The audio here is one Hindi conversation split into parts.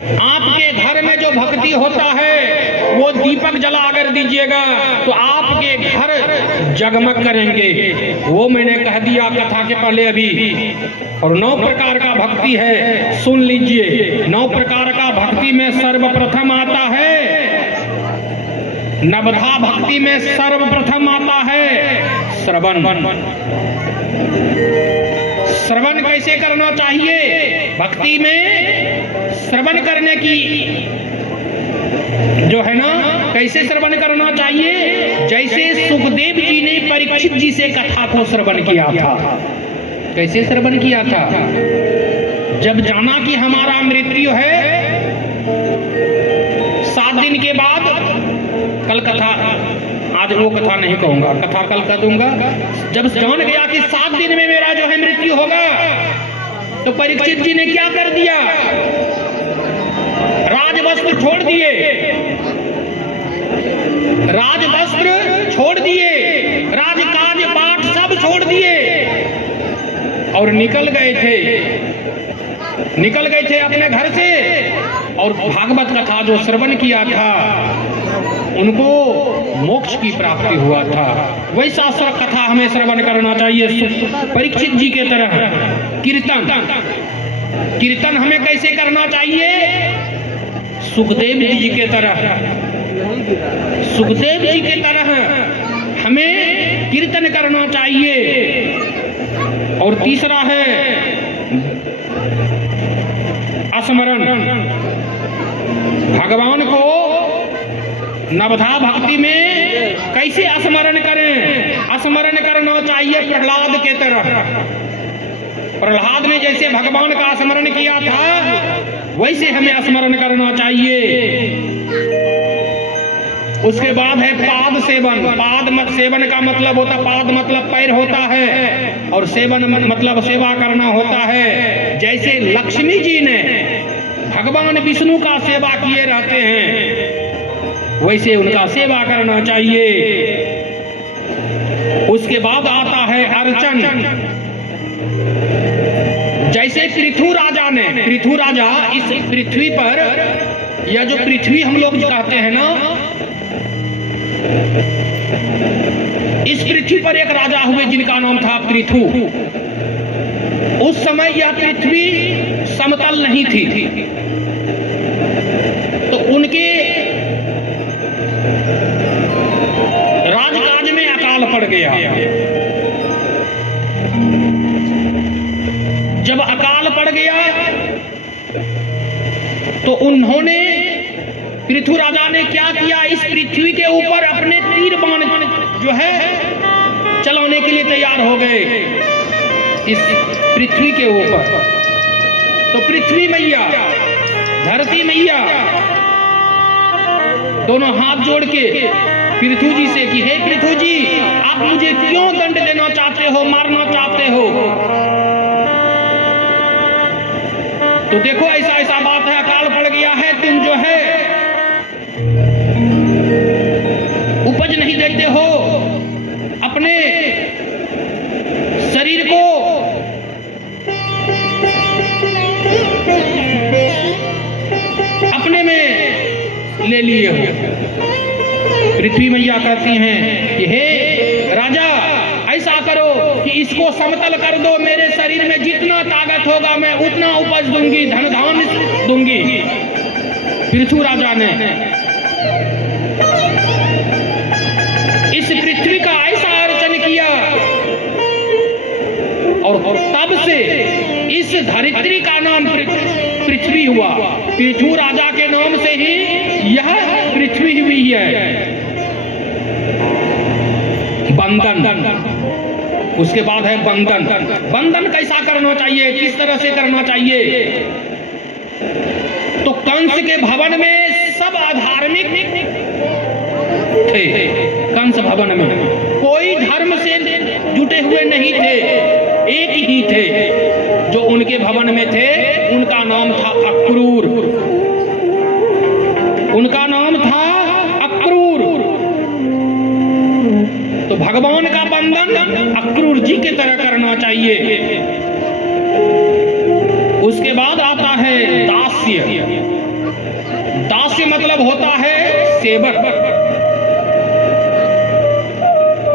आपके घर में जो भक्ति होता है वो दीपक जला अगर दीजिएगा तो आपके घर जगमग करेंगे। वो मैंने कह दिया कथा के पहले अभी। और 9 प्रकार का भक्ति है, सुन लीजिए। 9 प्रकार का भक्ति में सर्वप्रथम आता है, नवधा भक्ति में सर्वप्रथम आता है श्रवण। श्रवण कैसे करना चाहिए? भक्ति में श्रवण करने की जो है ना, कैसे श्रवण करना चाहिए? जैसे सुखदेव जी ने परीक्षित जी से कथा को श्रवण किया था। कैसे श्रवण किया था? जब जाना कि हमारा मृत्यु है, 7 दिन के बाद, कल कथा, आज वो कथा नहीं कहूंगा, कथा कल कर दूंगा। जब जान गया कि 7 दिन में मेरा जो है मृत्यु होगा, तो परीक्षित जी ने क्या कर दिया? राजवस्त्र छोड़ दिए, राजवस्त्र छोड़ दिए, राजकाज पाठ सब छोड़ दिए और निकल गए थे अपने घर से। और भागवत कथा जो श्रवण किया था उनको मोक्ष की प्राप्ति हुआ था। वैसा कथा हमें श्रवण करना चाहिए परीक्षित जी के तरह। कीर्तन हमें कैसे करना चाहिए? सुखदेव जी के तरह। सुखदेव जी के तरह हमें कीर्तन करना चाहिए। और तीसरा है स्मरण। भगवान को नवधा भक्ति में कैसे स्मरण करें? स्मरण करना चाहिए प्रहलाद के तरह। प्रहलाद ने जैसे भगवान का स्मरण किया था वैसे हमें स्मरण करना चाहिए। उसके बाद है पाद सेवन। पाद सेवन का मतलब होता, पाद मतलब पैर होता है और सेवन मतलब सेवा करना होता है। जैसे लक्ष्मी जी ने भगवान विष्णु का सेवा किए रहते हैं वैसे उनका सेवा करना चाहिए। उसके बाद आता है अर्चन। जैसे पृथु राजा ने, पृथु राजा इस पृथ्वी पर, या जो पृथ्वी हम लोग कहते हैं ना, इस पृथ्वी पर एक राजा हुए जिनका नाम था पृथु। उस समय यह पृथ्वी समतल नहीं थी, तो उनके राजकाज में अकाल पड़ गया। जब अकाल पड़ गया तो उन्होंने, पृथु राजा ने क्या किया? इस पृथ्वी के ऊपर अपने तीर बाण जो है चलाने के लिए तैयार हो गए इस पृथ्वी के ऊपर। तो पृथ्वी मैया, धरती मैया दोनों हाथ जोड़ के पृथु जी से कि हे पृथु जी, आप मुझे क्यों दंड देना चाहते हो, मारना चाहते हो? तो देखो ऐसा ऐसा बात है, अकाल पड़ गया है, तुम जो है उपज नहीं देते हो, अपने शरीर को अपने में ले लिए हो। पृथ्वी मैया कहती हैं कि हे राजा, ऐसा करो कि इसको समतल कर दो, मेरे शरीर में जितना ताकत होगा मैं उतना उपज दूंगी, धन धान दूंगी। पृथु राजा ने इस पृथ्वी का ऐसा अर्चन किया और तब से इस धरित्री का नाम पृथ्वी हुआ। पृथु राजा के नाम से ही यह पृथ्वी हुई है। बंधन, उसके बाद है बंधन। बंधन कैसा करना चाहिए, किस तरह से करना चाहिए? तो कंस के भवन में सब अधार्मिक थे। कंस भवन में कोई धर्म से जुटे हुए नहीं थे, एक ही थे जो उनके भवन में थे। उनका नाम था अक्रूर। उनका नाम था अक्रूर। तो भगवान का बंधन अक्रूर जी की तरह करना चाहिए। उसके बाद आता है दास्य। दास से मतलब होता है सेवक।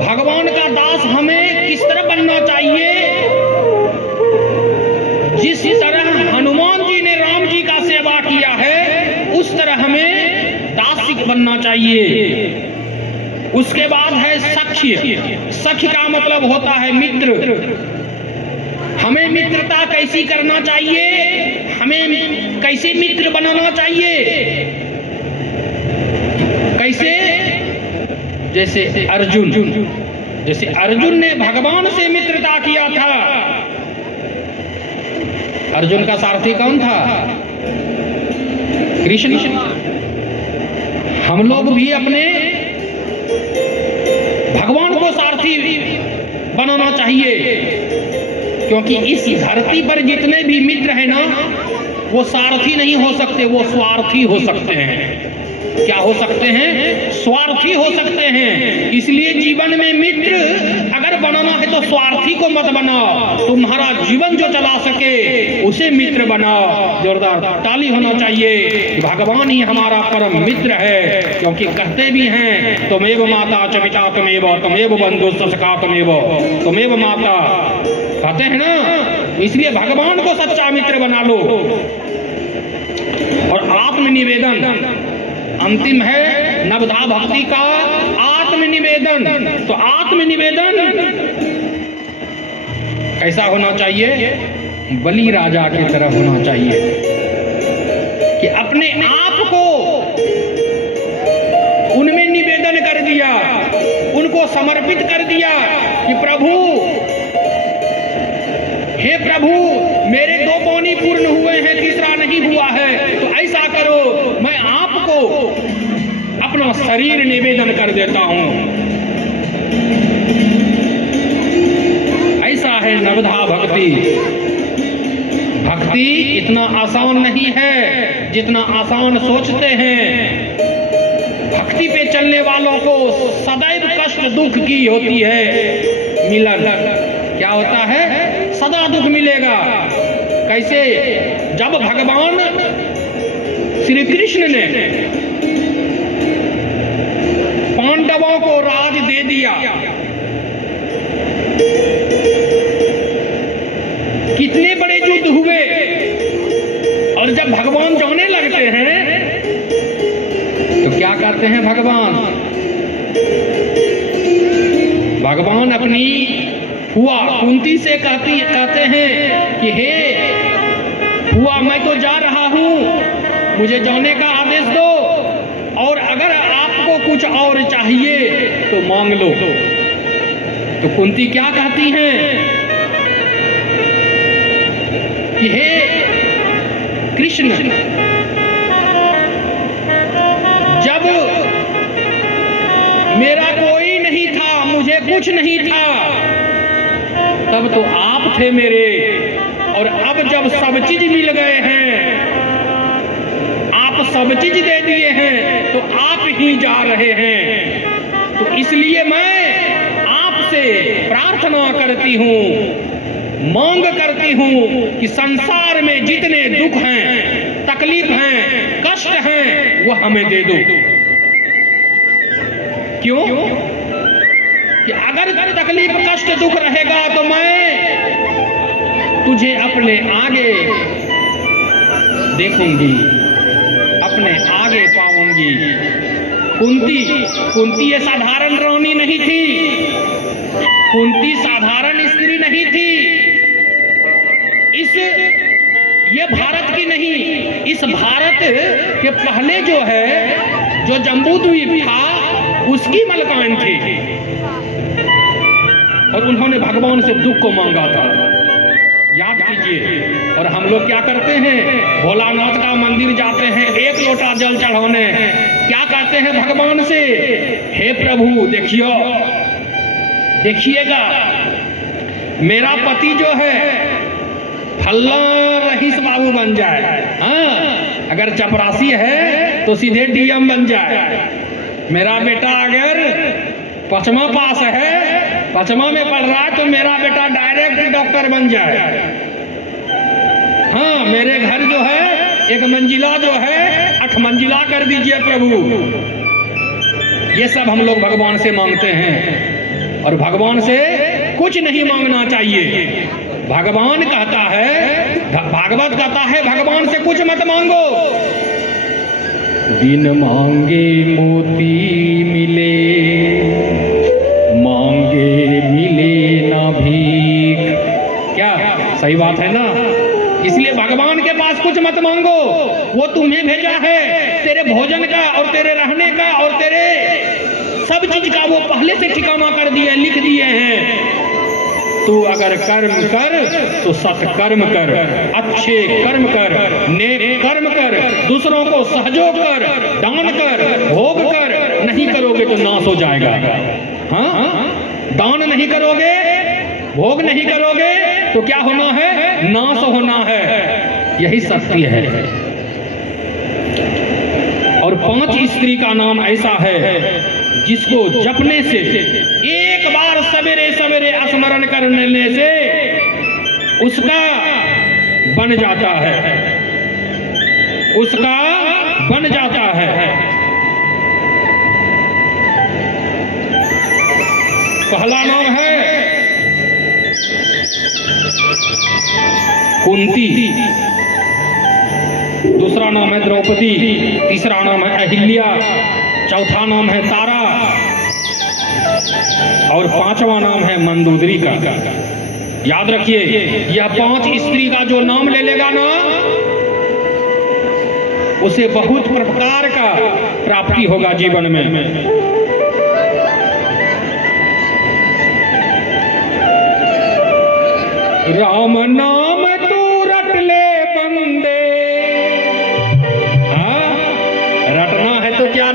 भगवान का दास हमें किस तरह बनना चाहिए? जिस तरह हनुमान जी ने राम जी का सेवा किया है उस तरह हमें दास बनना चाहिए। उसके बाद है सख्य। सख्य का मतलब होता है मित्र। हमें मित्रता कैसी करना चाहिए? हमें कैसे मित्र बनाना चाहिए? कैसे? जैसे अर्जुन ने भगवान से मित्रता किया था। अर्जुन का सारथी कौन था? कृष्ण। हम लोग भी अपने भगवान को सारथी बनाना चाहिए, क्योंकि इस धरती पर जितने भी मित्र हैं ना, वो सारथी नहीं हो सकते, वो स्वार्थी हो सकते हैं। क्या हो सकते हैं? स्वार्थी हो सकते हैं। इसलिए जीवन में मित्र अगर बनाना है तो स्वार्थी को मत बनाओ। तुम्हारा जीवन जो चला सके उसे मित्र बनाओ। जोरदार ताली होना चाहिए। भगवान ही हमारा परम मित्र है, क्योंकि कहते भी हैं तुमेव माता च पिता तुमेव बंधु सखा तुमेव माता, कहते हैं ना। इसलिए भगवान को सच्चा मित्र बना लो। और आत्मनिवेदन अंतिम है नवधा भक्ति का आत्मनिवेदन। तो आत्मनिवेदन कैसा होना चाहिए? बलि राजा की तरह होना चाहिए कि अपने आप को उनमें निवेदन कर दिया, उनको समर्पित कर दिया कि प्रभु, हे प्रभु, मेरे 2 पानी पूर्ण हुए हैं, तीसरा नहीं हुआ है, तो ऐसा करो मैं आपको अपना शरीर निवेदन कर देता हूं। ऐसा है नवधा भक्ति। भक्ति इतना आसान नहीं है जितना आसान सोचते हैं। भक्ति पे चलने वालों को सदैव कष्ट दुख की होती है मिलन। क्या होता है? सदा दुख मिलेगा। कैसे? जब भगवान श्री कृष्ण ने पांडवों को राज दे दिया, कितने बड़े युद्ध हुए, और जब भगवान जाने लगते हैं तो क्या कहते हैं भगवान अपनी हुआ कुंती से कहते हैं कि हे हुआ, मैं तो जा रहा हूं, मुझे जाने का आदेश दो, और अगर आपको कुछ और चाहिए तो मांग लो। तो कुंती क्या कहती हैं कि हे कृष्ण, जब मेरा कोई नहीं था, मुझे कुछ नहीं था, तब तो आप थे मेरे, और अब जब सब चीज मिल गए हैं, आप सब चीज दे दिए हैं, तो आप ही जा रहे हैं। तो इसलिए मैं आपसे प्रार्थना करती हूं, मांग करती हूं कि संसार में जितने दुख हैं, तकलीफ हैं, कष्ट हैं, वो हमें दे दो। क्यों? कि अगर तकलीफ कष्ट दुख रहेगा तो मैं तुझे अपने आगे देखूंगी, अपने आगे पाऊंगी। कुंती ये साधारण रानी नहीं थी, कुंती साधारण स्त्री नहीं थी। ये भारत की नहीं, इस भारत के पहले जो है, जो जम्बूद्वीप था, उसकी मलकान थी, और उन्होंने भगवान से दुख को मांगा था। याद कीजिए। और हम लोग क्या करते हैं? भोलानाथ का मंदिर जाते हैं, 1 लोटा जल चढ़ाने, क्या कहते हैं भगवान से? हे प्रभु देखिएगा, मेरा पति जो है फल्ला रईस बाबू बन जाए, हाँ, अगर चपरासी है तो सीधे डीएम बन जाए। मेरा बेटा अगर 5वां पास है, 5वां में पढ़ रहा है, तो मेरा बेटा डायरेक्ट डॉक्टर बन जाए। हाँ, मेरे घर जो है एक मंजिला जो है 8 मंजिला कर दीजिए प्रभु। ये सब हम लोग भगवान से मांगते हैं, और भगवान से कुछ नहीं मांगना चाहिए। भगवान कहता है, भागवत कहता है, भगवान से कुछ मत मांगो। बिन मांगे मोती मिले, मांगे मिले ना भीख। क्या सही बात है ना? इसलिए भगवान के पास कुछ मत मांगो। वो तुम्हें भेजा है, तेरे भोजन का और तेरे रहने का और तेरे सब चीज का वो पहले से ठिकाना कर दिए, लिख दिए हैं। तू अगर कर्म कर तो सत्कर्म कर, अच्छे कर्म कर, नेक कर्म कर, दूसरों को सहयोग कर, दान कर, भोग कर। नहीं करोगे तो नाश हो जाएगा। हाँ, दान नहीं करोगे, भोग नहीं करोगे तो क्या होना है? नाश होना है। यही सत्य है। और 5 स्त्री का नाम ऐसा है जिसको जपने से, एक बार सवेरे सवेरे स्मरण करने से उसका बन जाता है, उसका बन जाता है। पहला नाम है कुंती, दूसरा नाम है द्रौपदी, तीसरा नाम है अहिल्या, चौथा नाम है तारा और 5वां नाम है मंदोदरी का। याद रखिए, यह 5 स्त्री का जो नाम ले लेगा ना, उसे बहुत प्रकार का प्राप्ति होगा जीवन में। राम नाम तू रट ले बंदे। हाँ, रटना है तो क्या